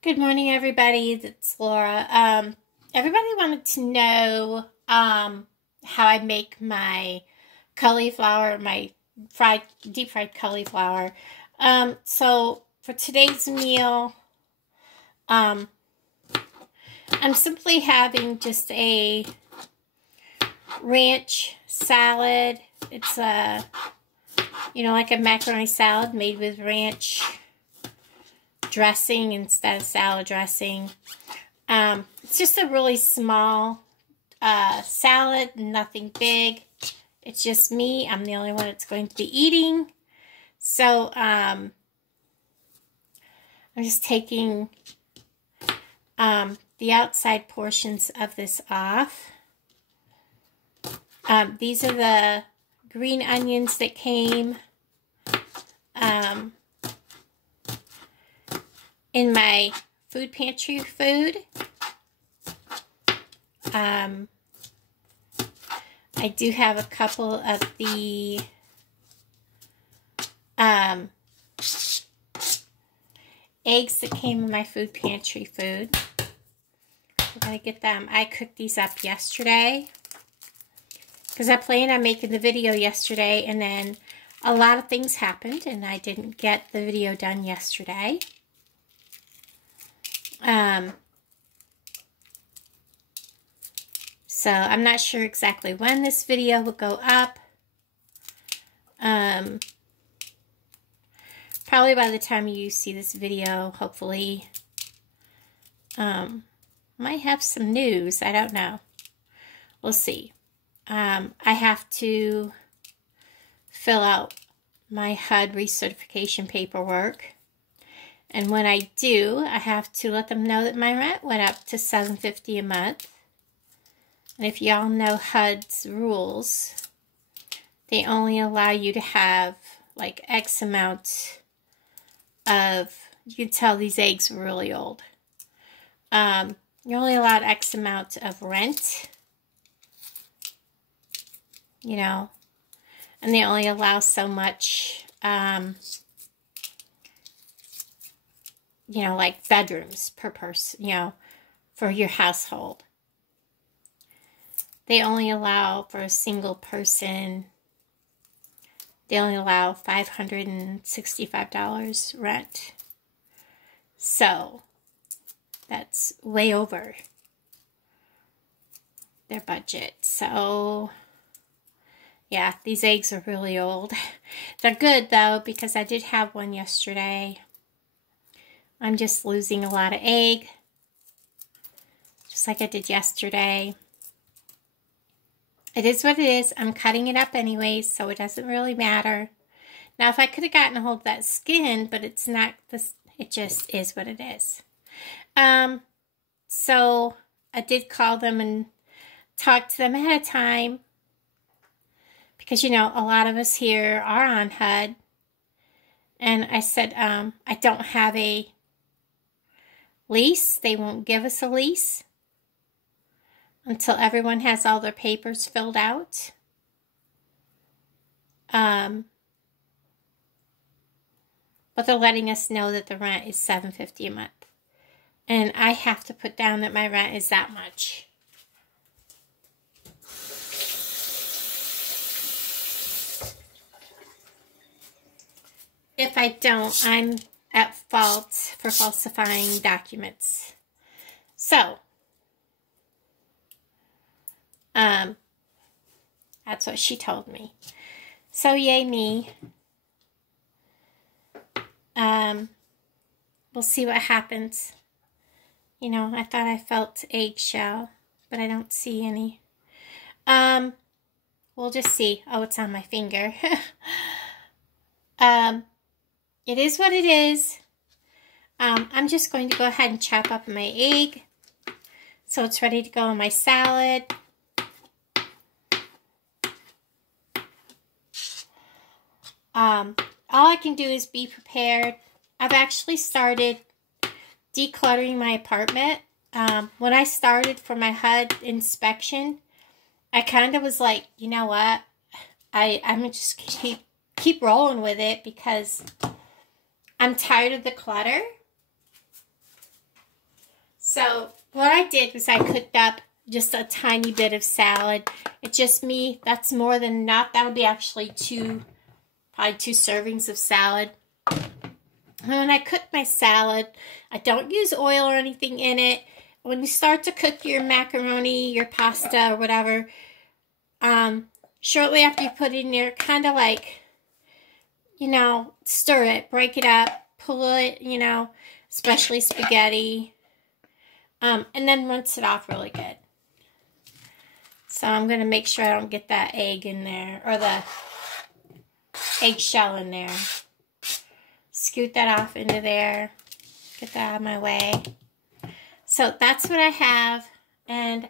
Good morning, everybody. It's Laura. Everybody wanted to know how I make my cauliflower, my deep fried cauliflower. So for today's meal, I'm simply having just a ranch salad. It's like a macaroni salad made with ranch dressing instead of salad dressing. It's just a really small salad, nothing big. It's just me. I'm the only one that's going to be eating. So I'm just taking the outside portions of this off. These are the green onions that came in my food pantry food. I do have a couple of the eggs that came in my food pantry food. I'm going to get them. I cooked these up yesterday because I planned on making the video yesterday, and then a lot of things happened and I didn't get the video done yesterday. So I'm not sure exactly when this video will go up. Probably by the time you see this video, hopefully. Might have some news. I don't know. We'll see. I have to fill out my HUD recertification paperwork. And when I do, I have to let them know that my rent went up to $7.50 a month. And if y'all know HUD's rules, they only allow you to have like X amount of, you can tell these eggs are really old. You're only allowed X amount of rent, you know, and they only allow so much, like bedrooms per person, for your household. They only allow for a single person, they only allow $565 rent. So that's way over their budget. So yeah, these eggs are really old. They're good though, because I did have one yesterday. I'm just losing a lot of egg, just like I did yesterday. It is what it is. I'm cutting it up anyways, so it doesn't really matter. Now, if I could have gotten a hold of that skin, but it's not this, it just is what it is. So I did call them and talk to them ahead of time, because, a lot of us here are on HUD. And I said, I don't have a lease. They won't give us a lease until everyone has all their papers filled out. But they're letting us know that the rent is $7.50 a month. And I have to put down that my rent is that much. If I don't, I'm at fault for falsifying documents. So, that's what she told me. So, yay me. We'll see what happens. I thought I felt eggshell, but I don't see any. We'll just see. Oh, it's on my finger. It is what it is. I'm just going to go ahead and chop up my egg so it's ready to go in my salad. All I can do is be prepared. I've actually started decluttering my apartment. When I started for my HUD inspection, I kind of was like, you know what? I'm just keep rolling with it because I'm tired of the clutter. So what I did was I cooked up just a tiny bit of salad. It's just me. That's more than enough. That'll be actually probably 2 servings of salad. And when I cook my salad, I don't use oil or anything in it. When you start to cook your macaroni, your pasta, or whatever, shortly after you put it in there, kind of like, you know, stir it, break it up, pull it, you know, especially spaghetti, and then rinse it off really good. So I'm going to make sure I don't get that egg in there, or the eggshell in there. Scoot that off into there. Get that out of my way. So that's what I have, and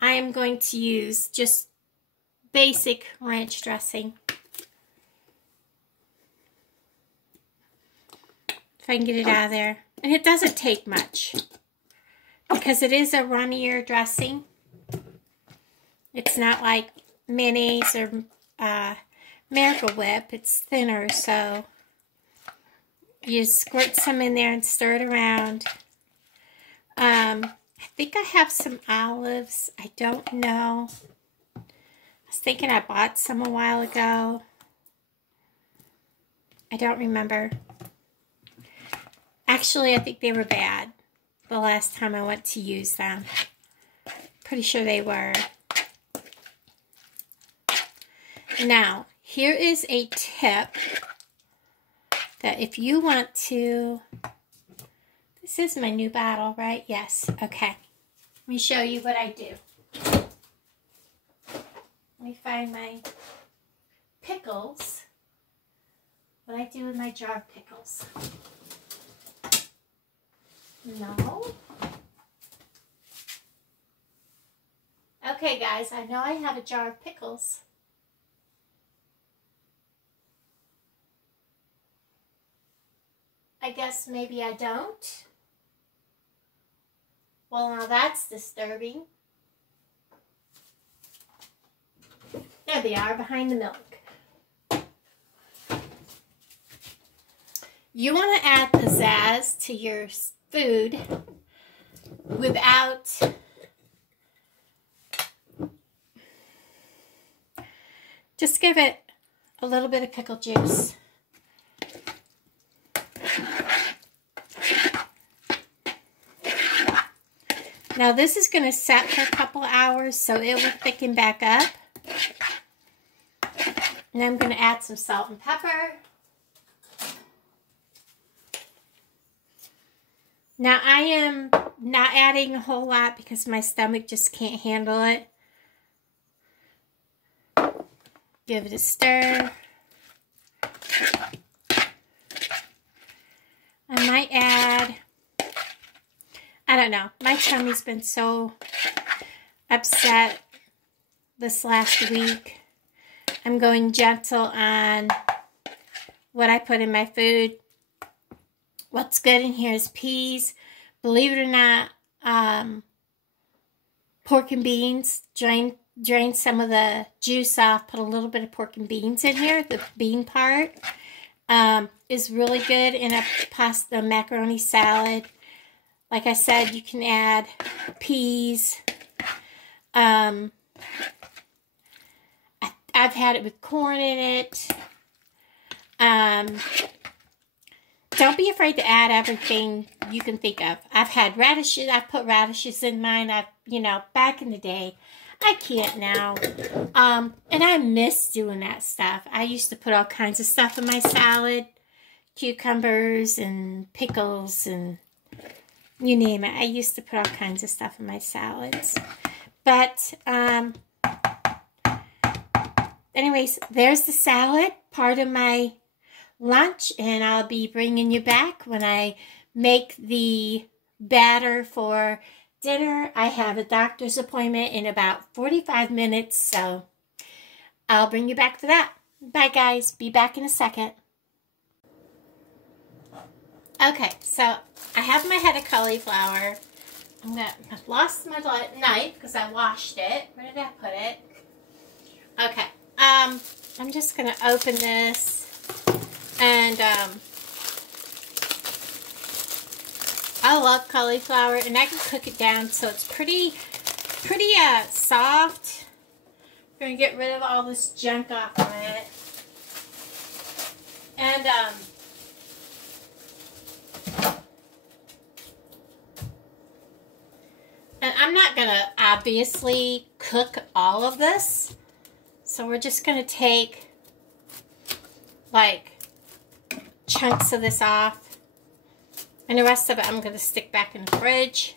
I am going to use just basic ranch dressing. If I can get it out of there. And it doesn't take much, because it is a runnier dressing. It's not like mayonnaise or Miracle Whip. It's thinner, so you squirt some in there and stir it around. I think I have some olives. I don't know. I was thinking I bought some a while ago. I don't remember. Actually, I think they were bad the last time I went to use them. Pretty sure they were. Now, here is a tip that if you want to... This is my new bottle, right? Yes. Okay. Let me show you what I do. Let me find my pickles. What I do with my jar of pickles. No. Okay, guys. I know I have a jar of pickles. I guess maybe I don't. Well, now that's disturbing. There they are, behind the milk. You want to add pizzazz to your food without just give it a little bit of pickle juice. Now this is going to set for a couple hours, so it will thicken back up. And I'm going to add some salt and pepper. Now I am not adding a whole lot because my stomach just can't handle it. Give it a stir. I might add... I don't know. My tummy's been so upset this last week. I'm going gentle on what I put in my food. What's good in here is peas. Believe it or not, pork and beans. Drain some of the juice off. Put a little bit of pork and beans in here. The bean part is really good in a pasta macaroni salad. Like I said, you can add peas. I've had it with corn in it. Don't be afraid to add everything you can think of. I've had radishes. I've put radishes in mine. You know, back in the day. I can't now. And I miss doing that stuff. I used to put all kinds of stuff in my salad. Cucumbers and pickles and... you name it. I used to put all kinds of stuff in my salads. But, anyways, there's the salad, part of my lunch. And I'll be bringing you back when I make the batter for dinner. I have a doctor's appointment in about 45 minutes. So, I'll bring you back for that. Bye, guys. Be back in a second. Okay, so I have my head of cauliflower. I've lost my knife because I washed it. Where did I put it? Okay, I'm just going to open this and I love cauliflower, and I can cook it down so it's pretty soft. I'm going to get rid of all this junk off of it. And, I'm not going to obviously cook all of this. So we're just going to take, like, chunks of this off. And the rest of it I'm going to stick back in the fridge.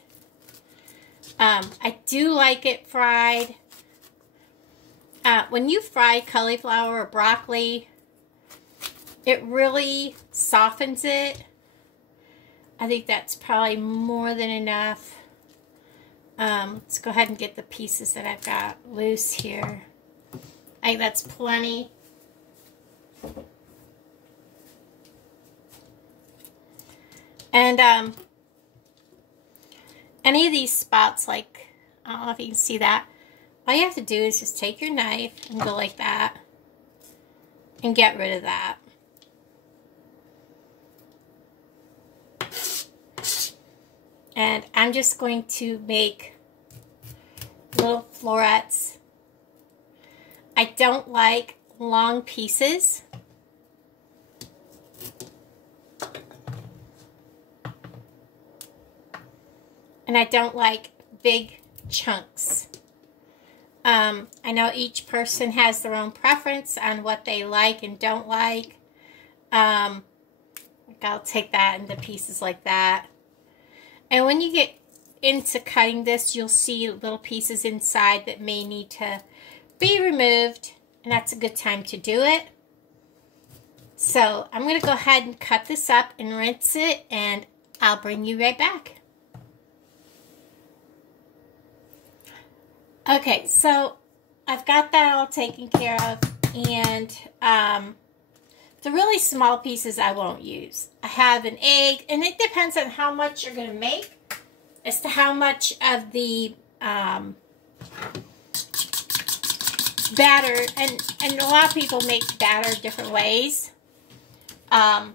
I do like it fried. When you fry cauliflower or broccoli, it really softens it. I think that's probably more than enough. Let's go ahead and get the pieces that I've got loose here. I think that's plenty. And any of these spots, like, I don't know if you can see that. All you have to do is just take your knife and go like that and get rid of that. And I'm just going to make little florets. I don't like long pieces. And I don't like big chunks. I know each person has their own preference on what they like and don't like. I'll take that into pieces like that. And when you get into cutting this, you'll see little pieces inside that may need to be removed. And that's a good time to do it. So I'm going to go ahead and cut this up and rinse it. And I'll bring you right back. Okay, so I've got that all taken care of, and the really small pieces I won't use. I have an egg, and it depends on how much you're going to make as to how much of the batter, and a lot of people make batter different ways. I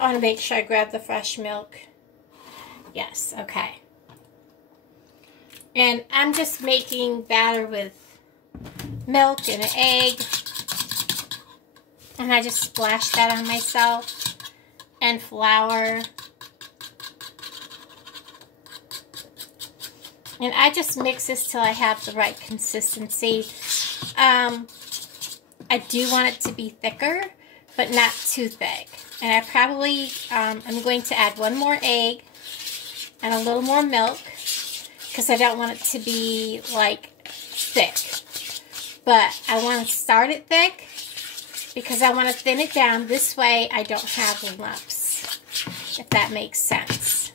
want to make sure I grab the fresh milk. Yes, okay. And I'm just making batter with milk and an egg. And I just splash that on myself. And flour. And I just mix this till I have the right consistency. I do want it to be thicker, but not too thick. And I probably, I'm going to add one more egg and a little more milk, because I don't want it to be, like, thick. But I want to start it thick because I want to thin it down. This way I don't have lumps, if that makes sense.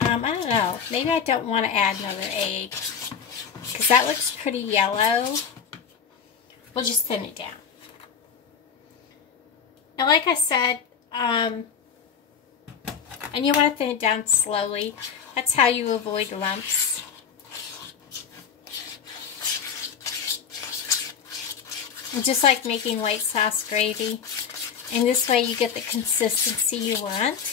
I don't know. Maybe I don't want to add another egg because that looks pretty yellow. We'll just thin it down. And like I said, and you want to thin it down slowly. That's how you avoid lumps. And just like making white sauce gravy. And this way you get the consistency you want.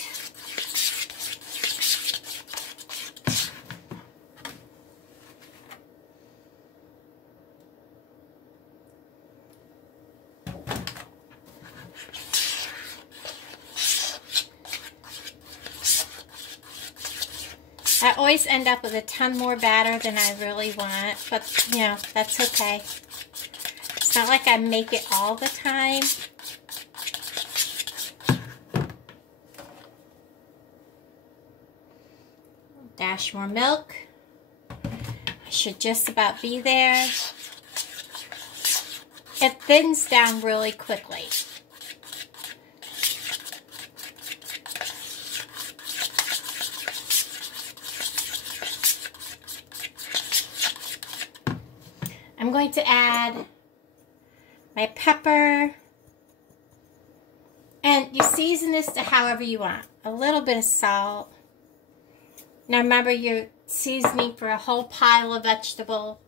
I always end up with a ton more batter than I really want, but, you know, that's okay. It's not like I make it all the time. Dash more milk. I should just about be there. It thins down really quickly. I'm going to add my pepper, and you season this to however you want. A little bit of salt. Now remember, you're seasoning for a whole pile of vegetable.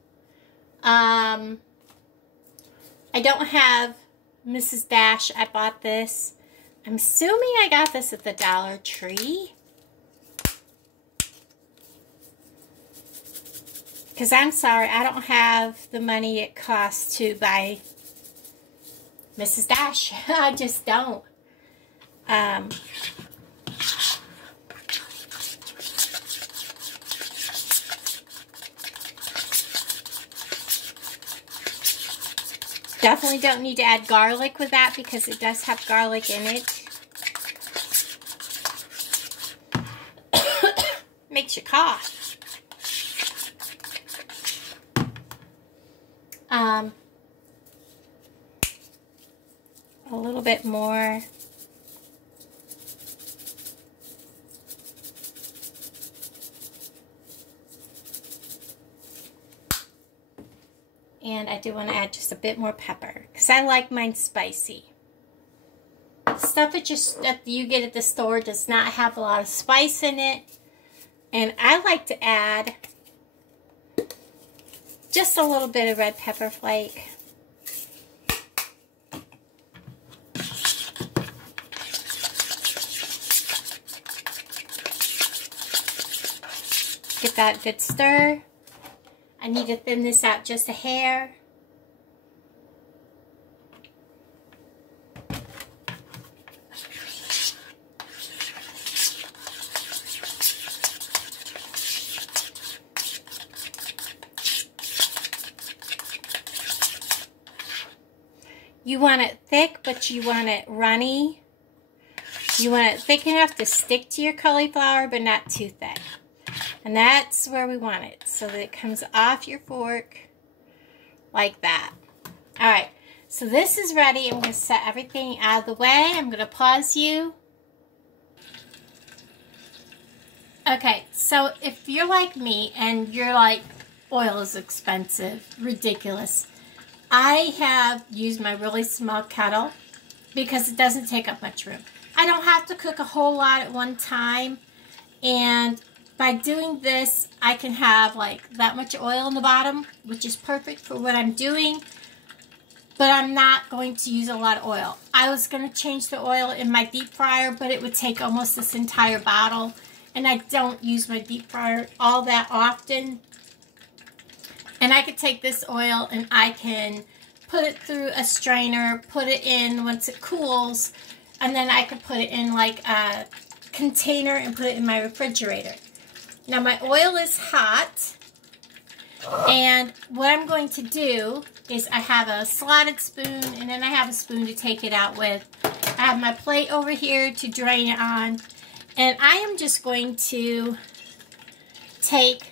I don't have Mrs. Dash. I bought this. I'm assuming I got this at the Dollar Tree. Because I'm sorry, I don't have the money it costs to buy Mrs. Dash. I just don't. Definitely don't need to add garlic with that because it does have garlic in it. Makes you cough. A little bit more. And I do want to add just a bit more pepper because I like mine spicy. Stuff that you get at the store does not have a lot of spice in it. And I like to add just a little bit of red pepper flake. Get that good stir. I need to thin this out just a hair. You want it thick, but you want it runny. You want it thick enough to stick to your cauliflower, but not too thick. And that's where we want it, so that it comes off your fork like that. All right, so this is ready. I'm going to set everything out of the way. I'm going to pause you. Okay, so if you're like me and you're like, oil is expensive, ridiculous. I have used my really small kettle because it doesn't take up much room. I don't have to cook a whole lot at one time, and by doing this, I can have like that much oil in the bottom, which is perfect for what I'm doing, but I'm not going to use a lot of oil. I was going to change the oil in my deep fryer, but it would take almost this entire bottle, and I don't use my deep fryer all that often. And I could take this oil and I can put it through a strainer, put it in once it cools, and then I could put it in like a container and put it in my refrigerator. Now my oil is hot, and what I'm going to do is I have a slotted spoon, and then I have a spoon to take it out with. I have my plate over here to drain it on, and I am just going to take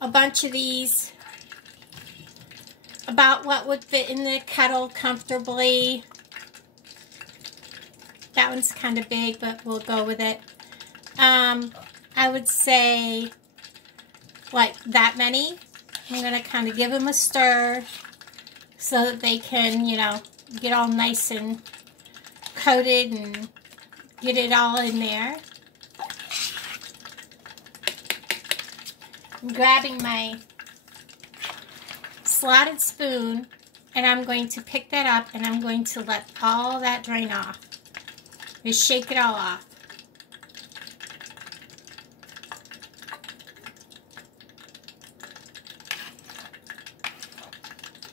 a bunch of these, about what would fit in the kettle comfortably. That one's kind of big, but we'll go with it. I would say like that many. I'm going to kind of give them a stir so that they can, you know, get all nice and coated and get it all in there. I'm grabbing my slotted spoon, and I'm going to pick that up, and I'm going to let all that drain off. Just shake it all off.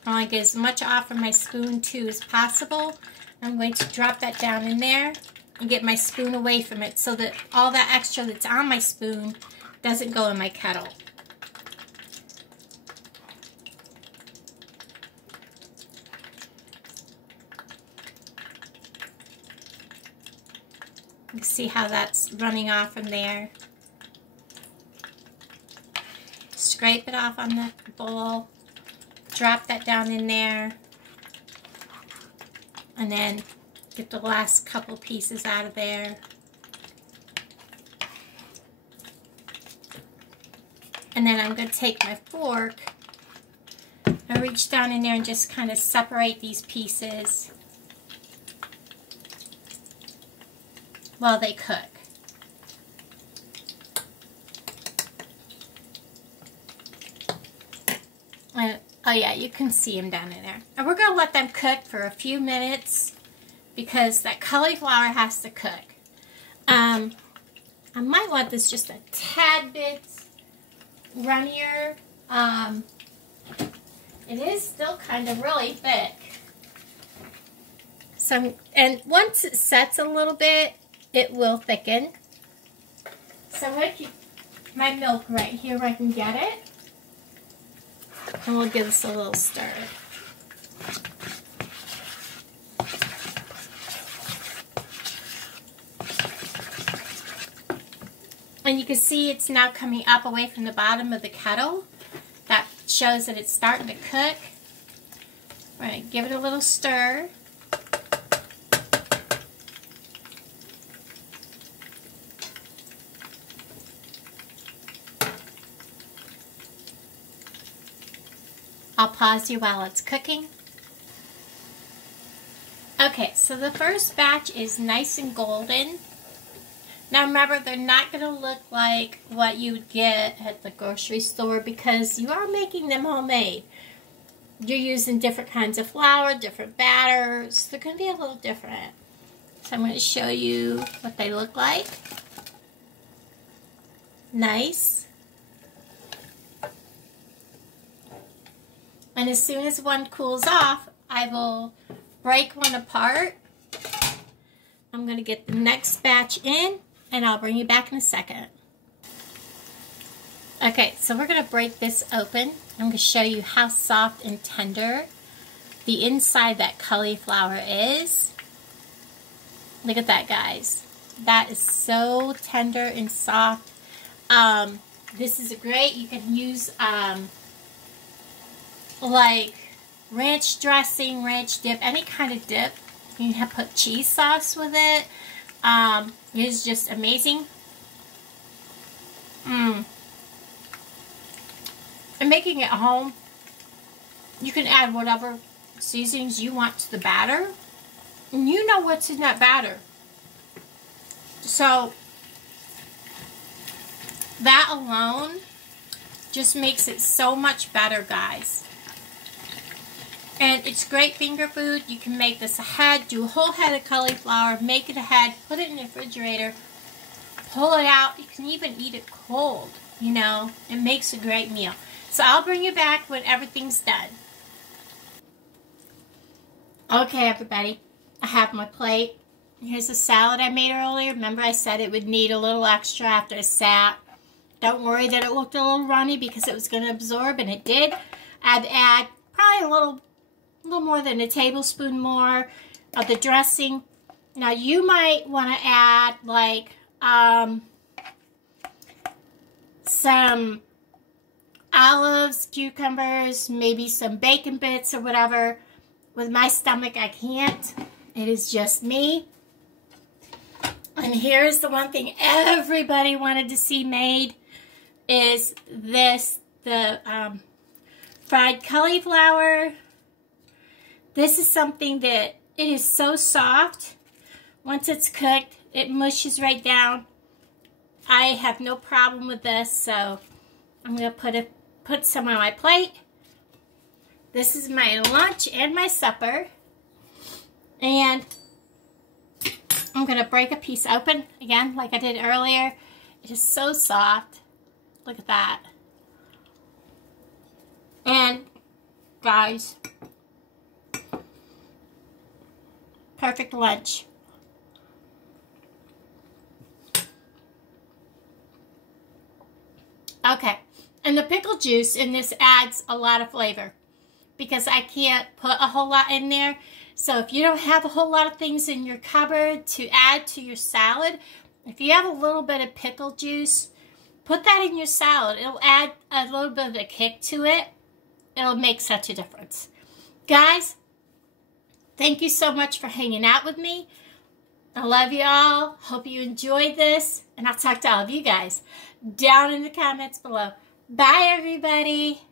I want to get as much off of my spoon too as possible. I'm going to drop that down in there and get my spoon away from it so that all that extra that's on my spoon doesn't go in my kettle. You can see how that's running off from there. Scrape it off on the bowl. Drop that down in there. And then get the last couple pieces out of there. And then I'm going to take my fork and reach down in there and just kind of separate these pieces while they cook. And, oh yeah, you can see them down in there. And we're going to let them cook for a few minutes because that cauliflower has to cook. I might want this just a tad bit runnier. It is still kind of really thick. So, and once it sets a little bit, it will thicken. So I'm going to keep my milk right here where I can get it. And we'll give this a little stir. And you can see it's now coming up away from the bottom of the kettle. That shows that it's starting to cook. We're going to give it a little stir. I'll pause you while it's cooking. Okay, so the first batch is nice and golden. Now remember, they're not going to look like what you would get at the grocery store because you are making them homemade. You're using different kinds of flour, different batters. They're going to be a little different. So I'm going to show you what they look like. Nice. And as soon as one cools off, I will break one apart. I'm going to get the next batch in, and I'll bring you back in a second. Okay, so we're going to break this open. I'm going to show you how soft and tender the inside of that cauliflower is. Look at that, guys. That is so tender and soft. This is great. You can use like ranch dressing, ranch dip, any kind of dip. You can put cheese sauce with it. It's just amazing. And making it at home, you can add whatever seasonings you want to the batter. And you know what's in that batter. So that alone just makes it so much better, guys. And it's great finger food. You can make this a head, do a whole head of cauliflower, make it a head, put it in the refrigerator, pull it out. You can even eat it cold, you know. It makes a great meal. So I'll bring you back when everything's done. Okay, everybody. I have my plate. Here's the salad I made earlier. Remember I said it would need a little extra after it sat. Don't worry that it looked a little runny because it was going to absorb, and it did. I'd add probably a little more than a tablespoon more of the dressing. Now you might want to add like some olives, cucumbers, maybe some bacon bits or whatever. With my stomach, I can't. It is just me. And here's the one thing everybody wanted to see made is this, the fried cauliflower. This is something that it is so soft. Once it's cooked, it mushes right down. I have no problem with this, so I'm going to put some on my plate. This is my lunch and my supper. And I'm going to break a piece open again like I did earlier. It is so soft. Look at that. And guys, perfect lunch. Okay, and the pickle juice in this adds a lot of flavor because I can't put a whole lot in there. So if you don't have a whole lot of things in your cupboard to add to your salad, if you have a little bit of pickle juice, put that in your salad. It'll add a little bit of a kick to it. It'll make such a difference. Guys, thank you so much for hanging out with me. I love you all. Hope you enjoyed this. And I'll talk to all of you guys down in the comments below. Bye, everybody.